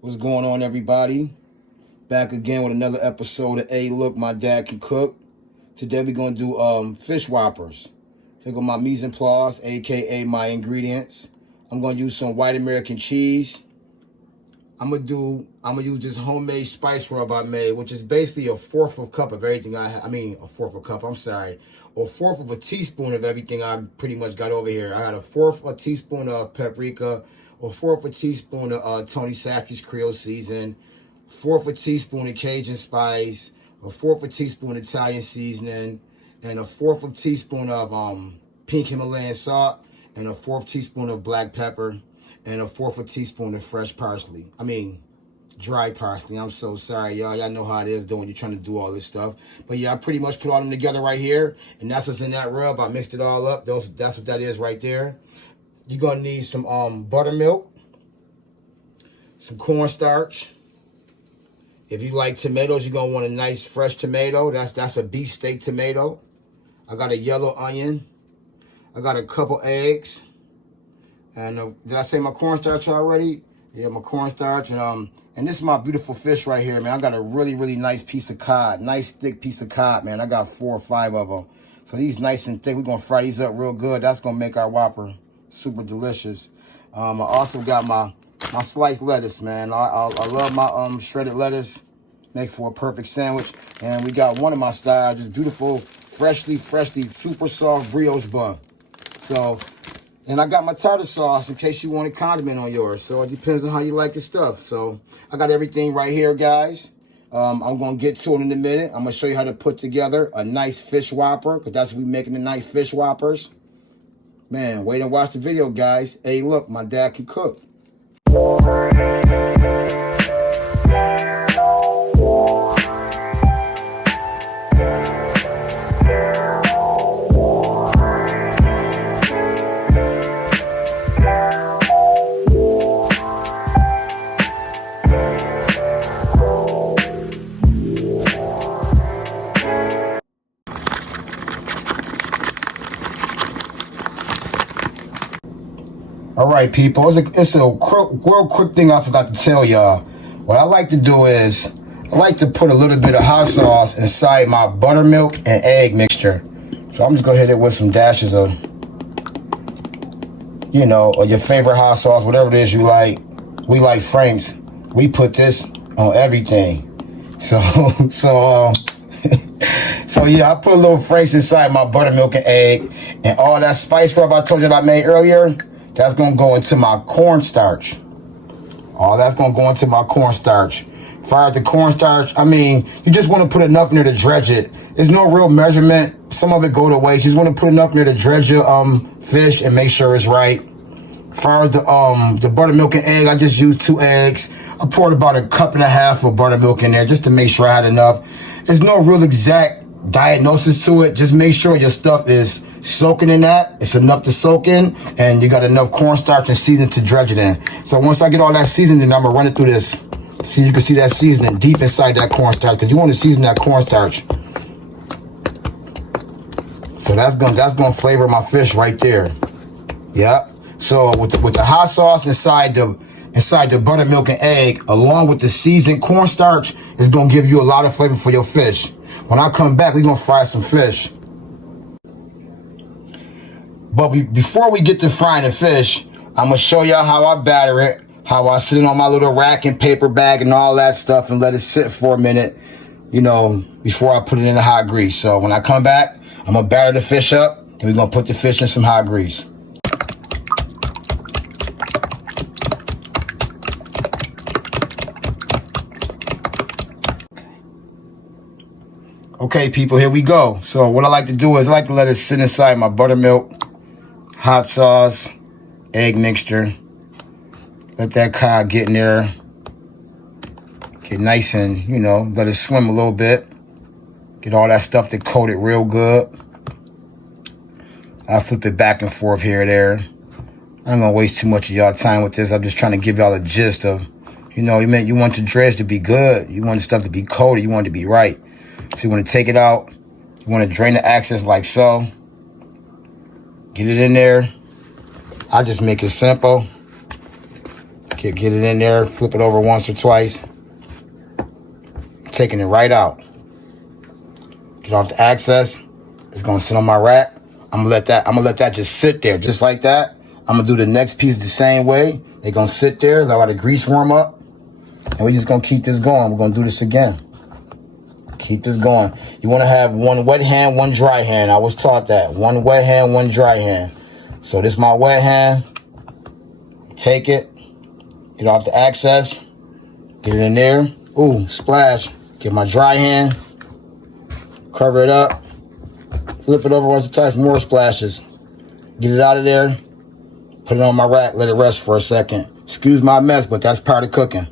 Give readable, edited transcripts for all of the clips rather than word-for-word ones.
What's going on, everybody? Back again with another episode of A Look, My Dad Can Cook. Today we're going to do fish whoppers. Here go my mise en place, aka my ingredients. I'm going to use some white American cheese. I'm gonna use this homemade spice rub I made, which is basically a fourth of a cup of everything a fourth of a cup, I'm sorry. Or a fourth of a teaspoon of everything I pretty much got over here. I had a fourth of a teaspoon of paprika, a fourth of a teaspoon of Tony Sackey's Creole season, fourth of a teaspoon of Cajun spice, a fourth of a teaspoon of Italian seasoning, and a fourth of a teaspoon of pink Himalayan salt, and a fourth teaspoon of black pepper, and a fourth of a teaspoon of fresh parsley. Dry parsley. I'm so sorry, y'all. Y'all know how it is doing when you're trying to do all this stuff. But yeah, I pretty much put all them together right here, and that's what's in that rub. I mixed it all up. That's what that is right there. You're gonna need some buttermilk, some cornstarch. If you like tomatoes, you're gonna want a nice fresh tomato. That's a beefsteak tomato. I got a yellow onion. I got a couple eggs. And did I say my cornstarch already? Yeah, my cornstarch. And this is my beautiful fish right here, man. I got a really, really nice piece of cod. Nice thick piece of cod, man. I got 4 or 5 of them. So these nice and thick. We're going to fry these up real good. That's going to make our Whopper super delicious. I also got my sliced lettuce, man. I love my shredded lettuce. Make for a perfect sandwich. And we got one of my styles, just beautiful, freshly, super soft brioche bun. So... And I got my tartar sauce in case you want a condiment on yours. So it depends on how you like the stuff. So I got everything right here, guys. I'm going to get to it in a minute. I'm going to show you how to put together a nice fish whopper, because that's what we're making tonight, fish whoppers. Man, wait and watch the video, guys. Hey, look, my dad can cook. All right, people, it's a real quick thing I forgot to tell y'all. What I like to do is, I like to put a little bit of hot sauce inside my buttermilk and egg mixture. So I'm just gonna hit it with some dashes of, or your favorite hot sauce, whatever it is you like. We like Frank's. We put this on everything. So yeah, I put a little Frank's inside my buttermilk and egg, and all that spice rub I told you that I made earlier, that's going to go into my cornstarch. All that's going to go into my cornstarch. Fire the cornstarch. You just want to put enough in there to dredge it. There's no real measurement. Some of it go to waste. You just want to put enough in there to dredge your fish and make sure it's right. Far as the buttermilk and egg, I just used 2 eggs. I poured about a cup and a half of buttermilk in there just to make sure I had enough. There's no real exact diagnosis to it. Just make sure your stuff is soaking in that. It's enough to soak in, and you got enough cornstarch and seasoning to dredge it in. So once I get all that seasoning, I'm gonna run it through this. See, you can see that seasoning deep inside that cornstarch, because you want to season that cornstarch. So that's gonna flavor my fish right there. Yep. So with the hot sauce inside the buttermilk and egg, along with the seasoned cornstarch, is gonna give you a lot of flavor for your fish. When I come back, we're gonna fry some fish. But before we get to frying the fish, I'm gonna show y'all how I batter it, how I sit it on my little rack and paper bag and all that stuff and let it sit for a minute, before I put it in the hot grease. So when I come back, I'm gonna batter the fish up, and we're gonna put the fish in some hot grease. Okay, people, here we go. So what I like to do is I like to let it sit inside my buttermilk, hot sauce, egg mixture. Let that cod get in there. Get nice and, let it swim a little bit. Get all that stuff to coat it real good. I flip it back and forth here or there. I ain't gonna waste too much of y'all time with this. I'm just trying to give y'all a gist of, you want the dredge to be good. You want the stuff to be coated. You want it to be right. So you want to take it out. You want to drain the excess like so. Get it in there. I just make it simple. Get it in there, flip it over once or twice. Taking it right out. Get off the access. It's gonna sit on my rack. I'm gonna let that just sit there, just like that. I'm gonna do the next piece the same way. They're gonna sit there, allow the grease warm up, and we're just gonna keep this going. We're gonna do this again. Keep this going. You wanna have one wet hand, one dry hand. I was taught that. One wet hand, one dry hand. So this is my wet hand. Take it, get off the access, get it in there. Ooh, splash. Get my dry hand, cover it up, flip it over once or twice, more splashes. Get it out of there, put it on my rack, let it rest for a second. Excuse my mess, but that's part of cooking.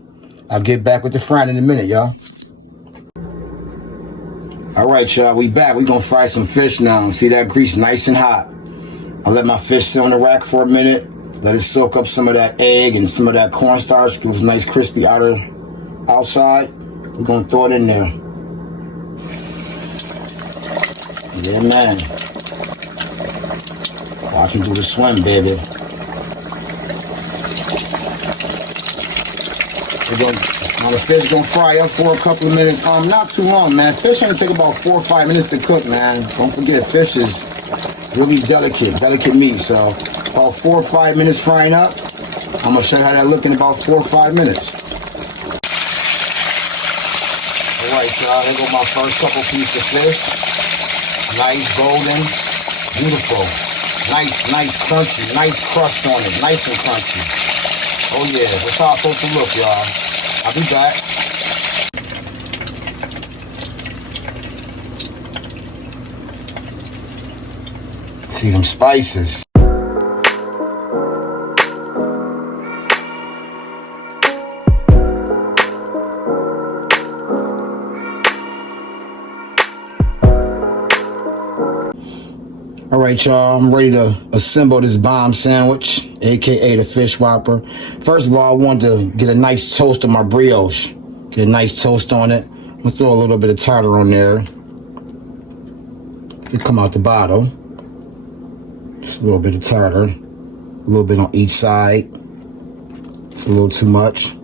I'll get back with the frying in a minute, y'all. All right, y'all, we back. We gonna fry some fish now. See that grease nice and hot. I'll let my fish sit on the rack for a minute. Let it soak up some of that egg and some of that cornstarch. Give it nice crispy outside. We're gonna throw it in there. Yeah, man. Oh, I can do the swim, baby. Now the fish gonna fry up for a couple of minutes. Not too long, man. Fish gonna take about 4 or 5 minutes to cook, man. Don't forget, fish is really delicate meat. So about 4 or 5 minutes frying up. I'm gonna show you how that look in about 4 or 5 minutes. Alright, y'all, here go my first couple pieces of fish. Nice, golden, beautiful. Nice crunchy, nice crust on it, nice and crunchy. Oh yeah, that's how it's supposed to look, y'all. I'll be back. See them spices. All right, y'all, I'm ready to assemble this bomb sandwich, aka the fish Whopper. First of all, I want to get a nice toast on my brioche. Get a nice toast on it. I'm gonna throw a little bit of tartar on there. It come out the bottom. Just a little bit of tartar. A little bit on each side. It's a little too much.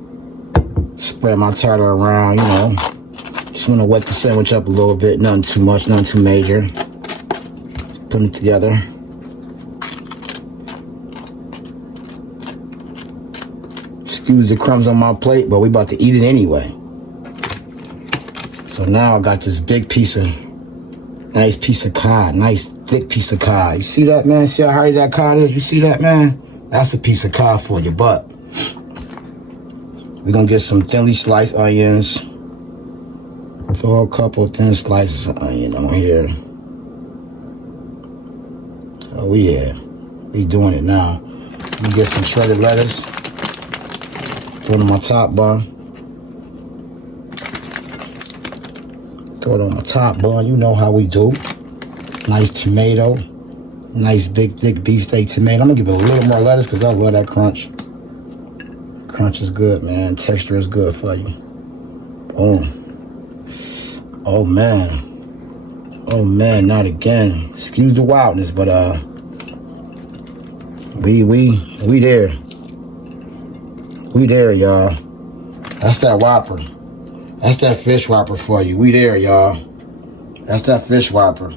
Spread my tartar around, you know. Just want to wet the sandwich up a little bit. Nothing too much, nothing too major. Putting it together. Excuse the crumbs on my plate, but we about to eat it anyway. So now I got this big piece of, nice piece of cod, nice thick piece of cod. You see that, man? See how hardy that cod is? You see that, man? That's a piece of cod for your butt. We're gonna get some thinly sliced onions. Throw a couple of thin slices of onion on here. Oh yeah, we doing it now. Let me get some shredded lettuce. Throw it on my top bun. Throw it on my top bun. You know how we do. Nice tomato. Nice big thick beefsteak tomato. I'm gonna give it a little more lettuce because I love that crunch. Crunch is good, man. Texture is good for you. Boom. Oh man. Oh man, not again. Excuse the wildness, but we there. We there, y'all. That's that Whopper. That's that fish Whopper for you. We there, y'all. That's that fish Whopper.